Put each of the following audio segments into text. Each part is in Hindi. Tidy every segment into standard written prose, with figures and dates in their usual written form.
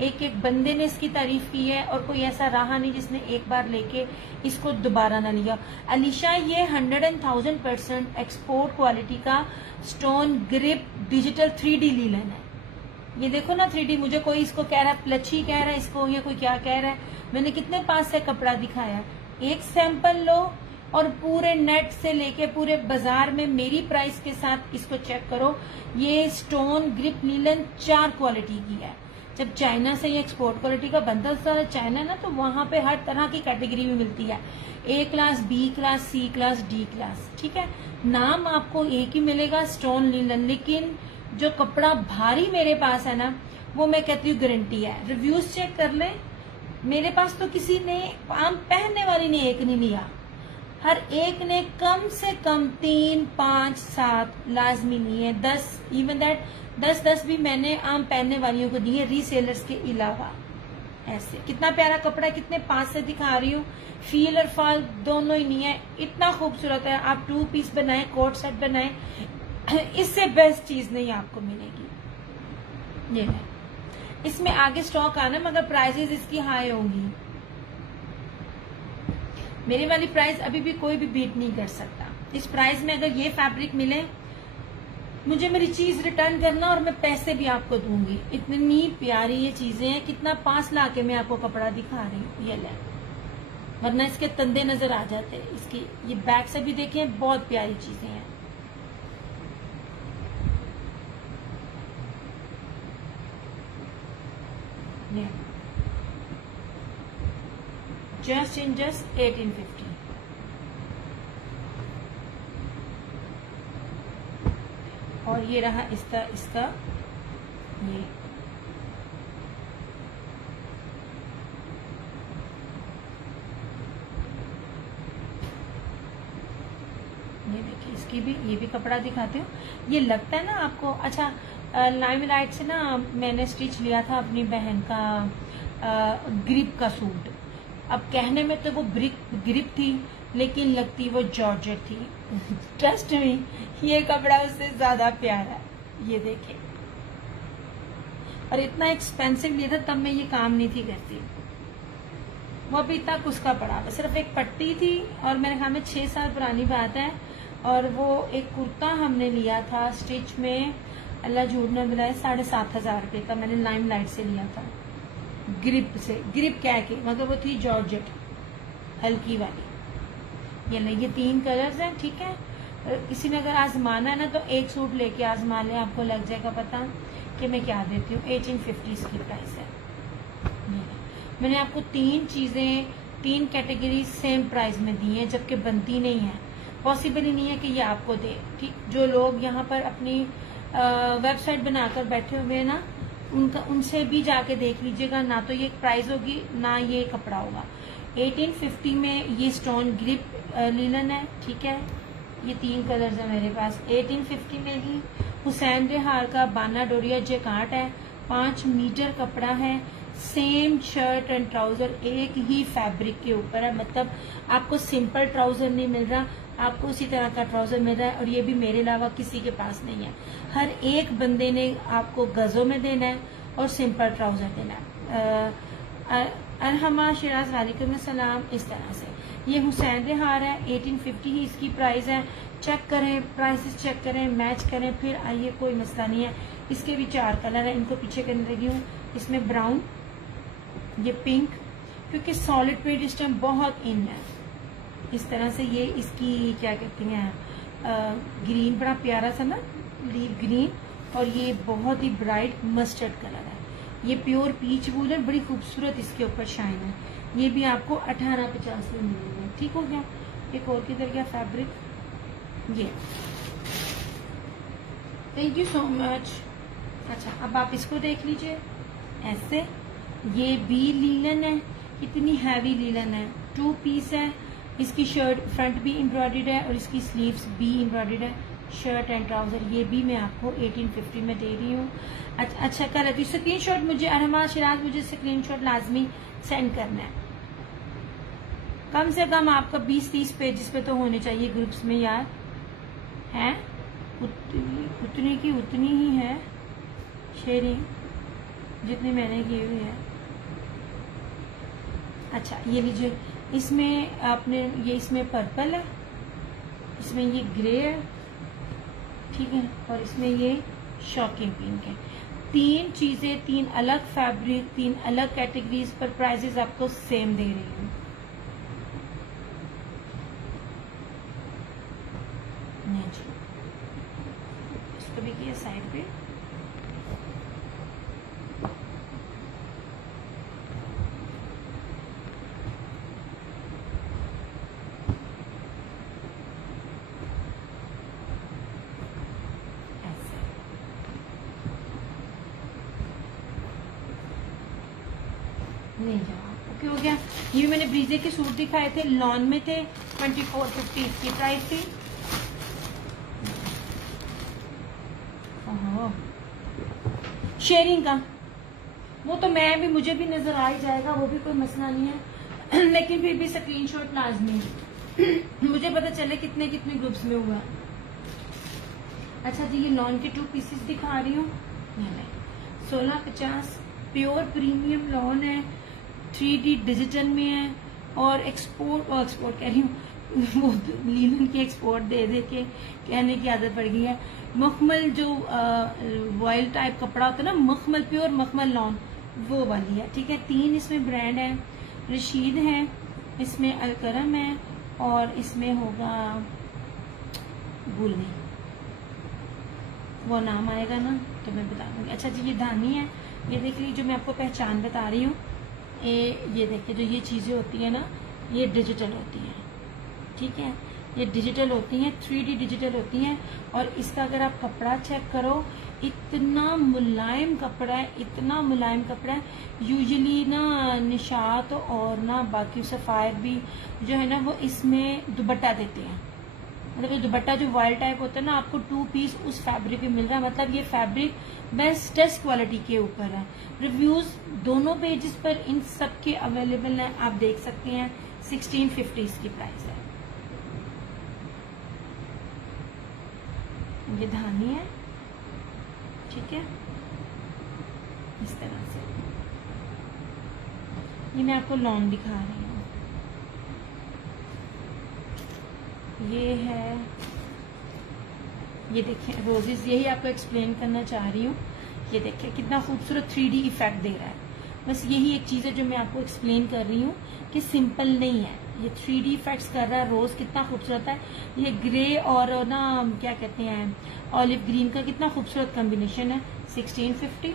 एक एक बंदे ने इसकी तारीफ की है और कोई ऐसा रहा नहीं जिसने एक बार लेके इसको दोबारा ना लिया। अलीशा, ये 100,000% एक्सपोर्ट क्वालिटी का stone grip digital 3D linen है। ये देखो ना 3D, मुझे कोई इसको कह रहा है प्लची कह रहा है इसको, या कोई क्या कह रहा है। मैंने कितने पास से कपड़ा दिखाया, एक सैंपल लो और पूरे नेट से लेके पूरे बाजार में मेरी प्राइस के साथ इसको चेक करो। ये स्टोन ग्रिप लीलन 4 क्वालिटी की है। जब चाइना से ये एक्सपोर्ट क्वालिटी का बनता था चाइना ना, तो वहां पे हर तरह की कैटेगरी में मिलती है, A class, B class, C class, D class, ठीक है। नाम आपको एक ही मिलेगा, स्टोन लीलन, लेकिन जो कपड़ा भारी मेरे पास है ना, वो मैं कहती हूँ गारंटी है। रिव्यूज चेक कर ले, मेरे पास तो किसी ने आम पहनने वाली ने एक नहीं लिया, हर एक ने कम से कम 3, 5, 7 लाजमी लिए हैं, 10 इवन दैट 10 भी मैंने आम पहनने वालियों को दिए, रीसेलर्स के अलावा। ऐसे कितना प्यारा कपड़ा, कितने पास से दिखा रही हूँ, फील और फाल दोनों ही नहीं है, इतना खूबसूरत है। आप 2 पीस बनाए, कोट सेट बनाए, इससे बेस्ट चीज नहीं आपको मिलेगी। ये है, इसमें आगे स्टॉक आना, मगर प्राइसेस इसकी हाई होंगी। मेरी वाली प्राइस अभी भी कोई भी बीट नहीं कर सकता। इस प्राइस में अगर ये फैब्रिक मिले, मुझे मेरी चीज रिटर्न करना और मैं पैसे भी आपको दूंगी। इतनी प्यारी ये चीजें हैं, कितना पास लाके मैं आपको कपड़ा दिखा रही हूँ। ये ले, वरना इसके तंदे नजर आ जाते। इसकी ये बैक से भी देखें, बहुत प्यारी चीजें हैं। Just in just 1850। और ये रहा इसका ये देखिए, इसकी भी, ये भी कपड़ा दिखाती हूँ। ये लगता है ना आपको, अच्छा लाइमलाइट से ना मैंने स्टिच लिया था अपनी बहन का ग्रिप का सूट। अब कहने में तो वो ग्रिप थी, लेकिन लगती वो जॉर्जेट थी। ट्रस्ट मी, ये कपड़ा उससे ज्यादा प्यारा है। ये देखिए, और इतना एक्सपेंसिव लिया था तब मैं ये काम नहीं थी करती। वो अभी तक उसका पड़ा था, सिर्फ एक पट्टी थी, और मेरे ख्याल में 6 साल पुरानी बात है। और वो एक कुर्ता हमने लिया था स्टिच में, अल्लाह झूठ न बुलाए, 7,500 रुपए का मैंने लाइमलाइट से लिया था, ग्रिप से, ग्रिप कह के, मतलब वो थी जॉर्जेट हल्की वाली। ये 3 कलर्स हैं, ठीक है। किसी ने अगर आजमाना है ना, तो एक सूट लेके आजमा ले, आपको लग जाएगा पता कि मैं क्या देती हूँ। 1850 इसकी प्राइस है। मैंने आपको 3 चीजें, 3 कैटेगरी सेम प्राइस में दी है, जबकि बनती नहीं है, पॉसिबल ही नहीं है कि ये आपको दे, ठीक। जो लोग यहाँ पर अपनी वेबसाइट बनाकर बैठे हुए हैं ना, उनसे भी जाके देख लीजिएगा, ना तो ये प्राइस होगी ना ये कपड़ा होगा। 1850 में ये स्टोन ग्रिप लीलन है, ठीक है। ये 3 कलर्स है मेरे पास। 1850 में ही हुसैन रेहार का बाना डोरिया जैकार्ड है, 5 मीटर कपड़ा है, सेम शर्ट एंड ट्राउजर एक ही फैब्रिक के ऊपर है। मतलब आपको सिंपल ट्राउजर नहीं मिल रहा, आपको उसी तरह का ट्राउजर मिल रहा है, और ये भी मेरे अलावा किसी के पास नहीं है। हर एक बंदे ने आपको गजों में देना है और सिंपल ट्राउजर देना है। अरहमा शिराज वालेकुम सलाम। इस तरह से ये हुसैन रेहार है, 1850 ही इसकी प्राइस है। चेक करें, प्राइसेस चेक करें, मैच करें, फिर आइए, कोई मसला नहीं है। इसके भी 4 कलर है, इनको पीछे करने लगी हूँ। इसमें ब्राउन, ये पिंक, क्योंकि सॉलिड पेट इस टाइम बहुत इन है। इस तरह से ये इसकी क्या कहती हैं, ग्रीन, बड़ा प्यारा सा ना लीव ग्रीन, और ये बहुत ही ब्राइट मस्टर्ड कलर है। ये प्योर पीच वूल है, बड़ी खूबसूरत इसके ऊपर शाइन है। ये भी आपको 1850 में मिलेगा, ठीक हो गया। एक और किधर गया फैब्रिक, ये, थैंक यू सो मच। अच्छा, अब आप इसको देख लीजिए, ऐसे ये भी लीलन है, इतनी हैवी लीलन है, 2 पीस है। इसकी शर्ट फ्रंट भी एम्ब्रॉयडर्ड है और इसकी स्लीव्स भी एम्ब्रॉयडर्ड है, शर्ट एंड ट्राउजर। ये भी मैं आपको 1850 में दे रही हूँ। अच्छा कर, तो स्क्रीनशॉट मुझे, अरमा शिराज, मुझे स्क्रीनशॉट लाजमी सेंड करना है। कम से कम आपका 20-30 पेजेस पे तो होने चाहिए ग्रुप्स में यार, हैं उतनी की उतनी ही है शेयरिंग। जितने मैंने किए हुए हैं। अच्छा ये लीजिए, इसमें आपने ये इसमें पर्पल है, इसमें ये ग्रे है, ठीक है, और इसमें ये शॉकिंग पिंक है। 3 चीजें, 3 अलग फैब्रिक, 3 अलग कैटेगरीज पर प्राइसेस आपको सेम दे रही हूँ। इसको भी किया साइड पे। नहीं जाओ, ओके हो गया। ये मैंने ब्रीजे के सूट दिखाए थे, लॉन में थे, 2450 इसकी प्राइस थी। शेयरिंग का वो तो मैं भी, मुझे भी नजर आ ही जाएगा, वो भी कोई मसला नहीं है लेकिन फिर भी स्क्रीनशॉट लाजमी मुझे पता चले कितने कितने ग्रुप्स में हुआ। अच्छा जी, ये लॉन के 2 पीसेस दिखा रही हूँ। 1650 प्योर प्रीमियम लॉन है, 3D डिजिटल में है, और एक्सपोर्ट कह रही हूँ वो लीलन की एक्सपोर्ट दे दे के कहने की आदत पड़ गई है। मखमल जो वॉयल टाइप कपड़ा होता है ना, मखमल, प्योर मखमल लॉन, वो वाली है, ठीक है। 3 इसमें ब्रांड है, रशीद है, इसमें अलकरम है, और इसमें होगा, भूल गई वो नाम आएगा ना तो मैं बता दूंगी। अच्छा जी, ये धानी है, ये देख लीजिए, जो मैं आपको पहचान बता रही हूँ, ये देखिए, जो ये चीजें होती है ना, ये डिजिटल होती है, ठीक है, ये डिजिटल होती हैं, 3D डिजिटल होती हैं। और इसका अगर आप कपड़ा चेक करो, इतना मुलायम कपड़ा है, इतना मुलायम कपड़ा है। यूजुअली ना निशात और ना बाकी सफायर भी जो है ना, वो इसमें दुपट्टा देते हैं, मतलब ये दुपट्टा जो वाइल्ड टाइप होता है ना, आपको 2 पीस उस फैब्रिक में मिल रहा है। मतलब ये फैब्रिक बेस्टेस्ट क्वालिटी के ऊपर है। रिव्यूज दोनों पेजेस पर इन सब के अवेलेबल है, आप देख सकते हैं। 1650 इसकी प्राइस है। ये धानी है, ठीक है, इस तरह से। ये मैं आपको लॉन दिखा रही हूँ। ये है, ये देखिए रोजेस, यही आपको एक्सप्लेन करना चाह रही हूँ। ये देखिए कितना खूबसूरत 3D इफेक्ट दे रहा है। बस यही एक चीज है जो मैं आपको एक्सप्लेन कर रही हूँ कि सिंपल नहीं है, ये 3D इफेक्ट्स कर रहा है। रोज कितना खूबसूरत है, ये ग्रे और ना क्या कहते हैं ऑलिव ग्रीन का कितना खूबसूरत कॉम्बिनेशन है। 1650।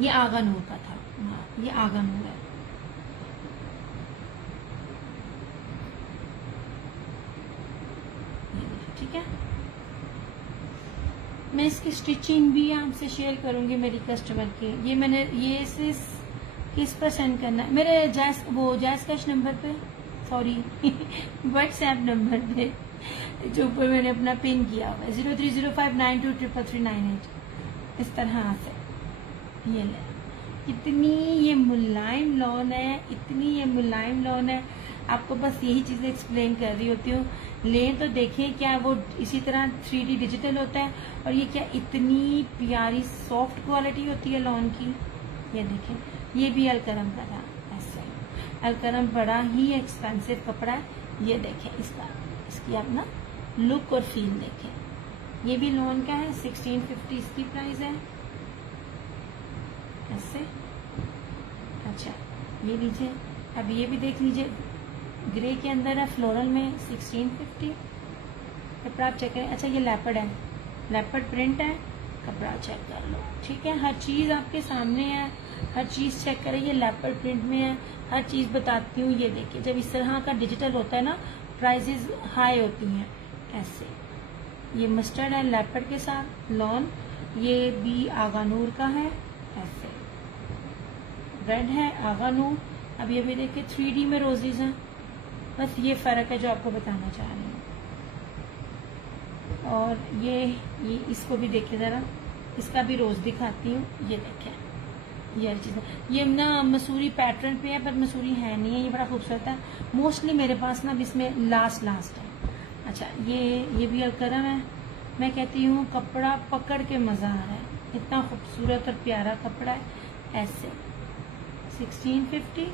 ये आगा नूर का था, ये आगा नूर है। ठीक है, मैं इसकी स्टिचिंग भी आपसे शेयर करूंगी मेरी कस्टमर के। ये मैंने ये किस पर सेंड करना है, मेरे जायज कैश नंबर पे, सॉरी व्हाट्सएप नंबर पे जो ऊपर मैंने अपना पिन किया हुआ है, 0305923398। इस तरह से ये ले, इतनी ये मुलायम लॉन है, इतनी ये मुलायम लॉन है। आपको बस यही चीजें एक्सप्लेन कर रही होती हूँ। लें तो देखें, क्या वो इसी तरह 3D डिजिटल होता है, और ये क्या इतनी प्यारी सॉफ्ट क्वालिटी होती है लॉन की। ये देखें, ये भी अलकरम का था। ऐसे अलकरम बड़ा ही एक्सपेंसिव कपड़ा है। ये देखें इसकी आप ना लुक और फील देखें। ये भी लॉन का है, 1650 इसकी प्राइस है। ऐसे अच्छा, ये लीजिए, अब ये भी देख लीजिए, ग्रे के अंदर है, फ्लोरल में, 1650। कपड़ा आप चेक करें। अच्छा, ये लेपर्ड है, लेपर्ड प्रिंट है, कपड़ा चेक कर लो, ठीक है। हर चीज आपके सामने है, हर चीज चेक करें। ये लेपर्ड प्रिंट में है, हर चीज बताती हूँ। ये देखिए, जब इस तरह का डिजिटल होता है ना, प्राइसेस हाई होती हैं। ऐसे ये मस्टर्ड है लेपर्ड के साथ लॉन, ये भी आगानूर का है। ऐसे रेड है आगानूर। अब ये भी देखिए 3D में रोजेज हैं। बस ये फर्क है जो आपको बताना चाह रही हूँ। और ये इसको भी देखिए जरा, इसका भी रोज दिखाती हूँ। ये देखें, ये चीज़, ये ना मसूरी पैटर्न पे है, पर मसूरी है नहीं है। ये बड़ा खूबसूरत है। मोस्टली मेरे पास ना इसमें लास्ट है। अच्छा, ये भी अलकरम है, मैं कहती हूँ कपड़ा पकड़ के मजा आ रहा है, इतना खूबसूरत और प्यारा कपड़ा है। ऐसे 1650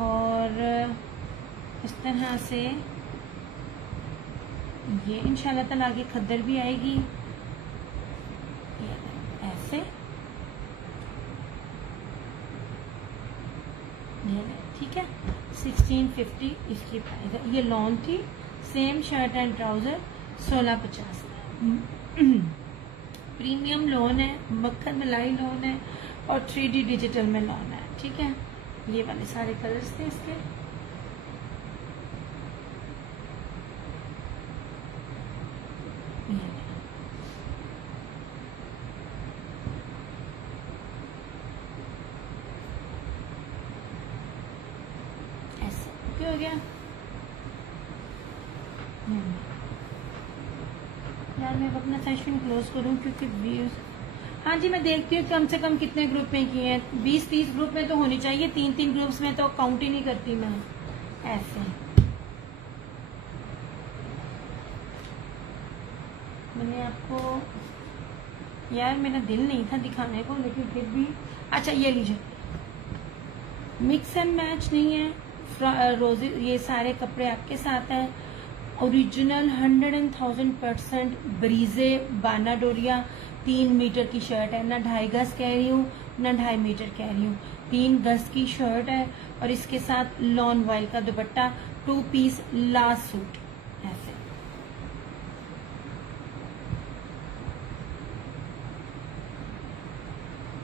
और इस तरह से ये इंशाल्लाह ताला आगे खद्दर भी आएगी ऐसे। ये ठीक है 1650 इसकी प्राइस है। ये लॉन थी, same shirt and trouser 1650 premium lawn है, मक्खन मलाई लॉन है और 3D डिजिटल में लॉन है। ठीक है, ये वाले सारे कलर्स थे इसके। ऐसे हो गया यार। मैं अपना सेशन क्लोज करूं क्योंकि व्यूज, हाँ जी मैं देखती हूँ कम से कम कितने ग्रुप में किए हैं। 20-30 ग्रुप में तो होनी चाहिए, 3-3 ग्रुप्स में तो काउंट ही नहीं करती मैं। ऐसे मैंने आपको, यार मेरा दिल नहीं था दिखाने को लेकिन फिर भी, अच्छा ये लीजिए, मिक्स एंड मैच नहीं है, रोजी ये सारे कपड़े आपके साथ हैं। ओरिजिनल 100,000% ब्रीजे बाना डोरिया 3 मीटर की शर्ट है, ना 2.5 गज कह रही हूँ ना 2.5 मीटर कह रही हूँ, 3 गज की शर्ट है और इसके साथ लॉन वाइल का दुपट्टा, 2 पीस लास्ट सूट। ऐसे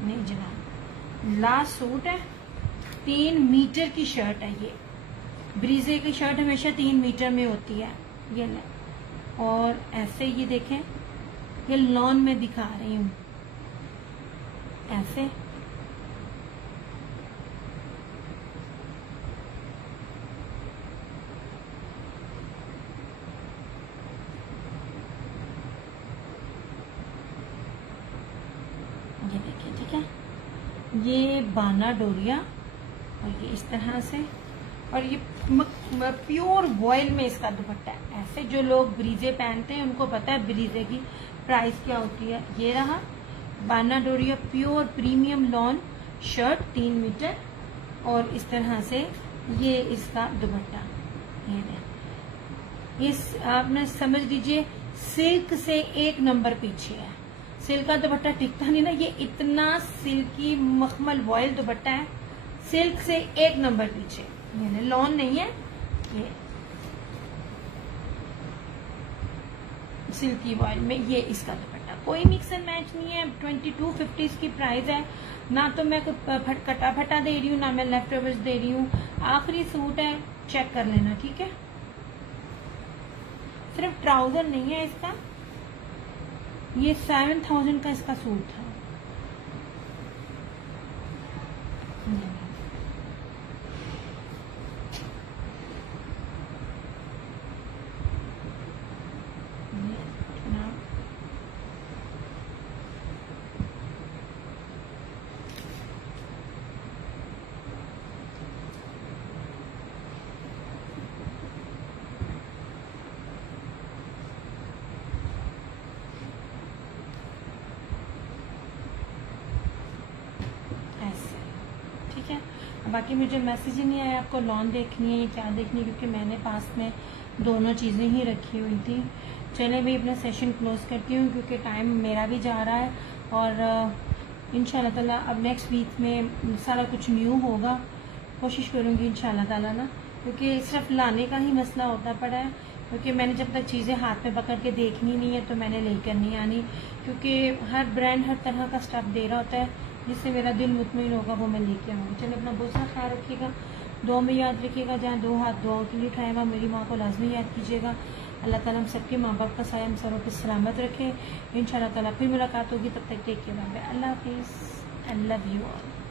नहीं जनाब, लास्ट सूट है, 3 मीटर की शर्ट है। ये ब्रीजे की शर्ट हमेशा 3 मीटर में होती है। ये ले, और ऐसे ये देखें, ये लॉन में दिखा रही हूँ ऐसे। ये देखिए ठीक है, ये बाना डोरिया और ये इस तरह से, और ये प्योर वॉयल में इसका दुपट्टा है। ऐसे जो लोग ब्रीजे पहनते हैं उनको पता है ब्रीजे की प्राइस क्या होती है। ये रहा बाना डोरिया pure premium lawn shirt 3 metre और इस तरह से ये इसका दुपट्टा। ये आपने समझ लीजिए सिल्क से 1 नंबर पीछे है। सिल्क का दुपट्टा टिकता नहीं ना, ये इतना सिल्की मखमल वॉयल दुपट्टा है, सिल्क से 1 नंबर पीछे। ये लॉन नहीं है, ये सिल्की वॉयल में ये इसका दुपट्टा। कोई मिक्स एंड मैच नहीं है। 2250 इसकी प्राइस है। ना तो मैं कटा फटा दे रही हूँ ना मैं लेफ्ट ओवर्स दे रही हूँ। आखिरी सूट है, चेक कर लेना ठीक है। सिर्फ ट्राउजर नहीं है इसका, ये 7000 का इसका सूट था। ठीक है, बाकी मुझे मैसेज ही नहीं आया आपको लॉन देखनी है या क्या देखनी है, क्योंकि मैंने पास में दोनों चीज़ें ही रखी हुई थी। चले मैं अपना सेशन क्लोज करती हूँ क्योंकि टाइम मेरा भी जा रहा है और इंशाल्लाह ताला अब नेक्स्ट वीक में सारा कुछ न्यू होगा। कोशिश करूँगी इंशाल्लाह ताला ना, क्योंकि सिर्फ लाने का ही मसला होता पड़ा है, क्योंकि मैंने जब तक चीज़ें हाथ में पकड़ के देखनी नहीं है तो मैंने लेकर नहीं आनी, क्योंकि हर ब्रांड हर तरह का स्टफ दे रहा होता है जिससे मेरा दिल मुतमईन होगा वो मैं लेके आऊँगी। चलिए अपना बहुत सारा ख्याल रखिएगा, दुआ में याद रखिएगा, जहाँ 2 हाथ दुआओं के लिए उठाएगा मेरी माँ को लाजमी याद कीजिएगा। अल्लाह ताला हम सबके माँ बाप का साया हम सरों पर सलामत रखे। इंशाल्लाह ताला फिर मुलाकात होगी, तब तक टेक केयर, अल्लाह हाफिज़, आई लव यू ऑल।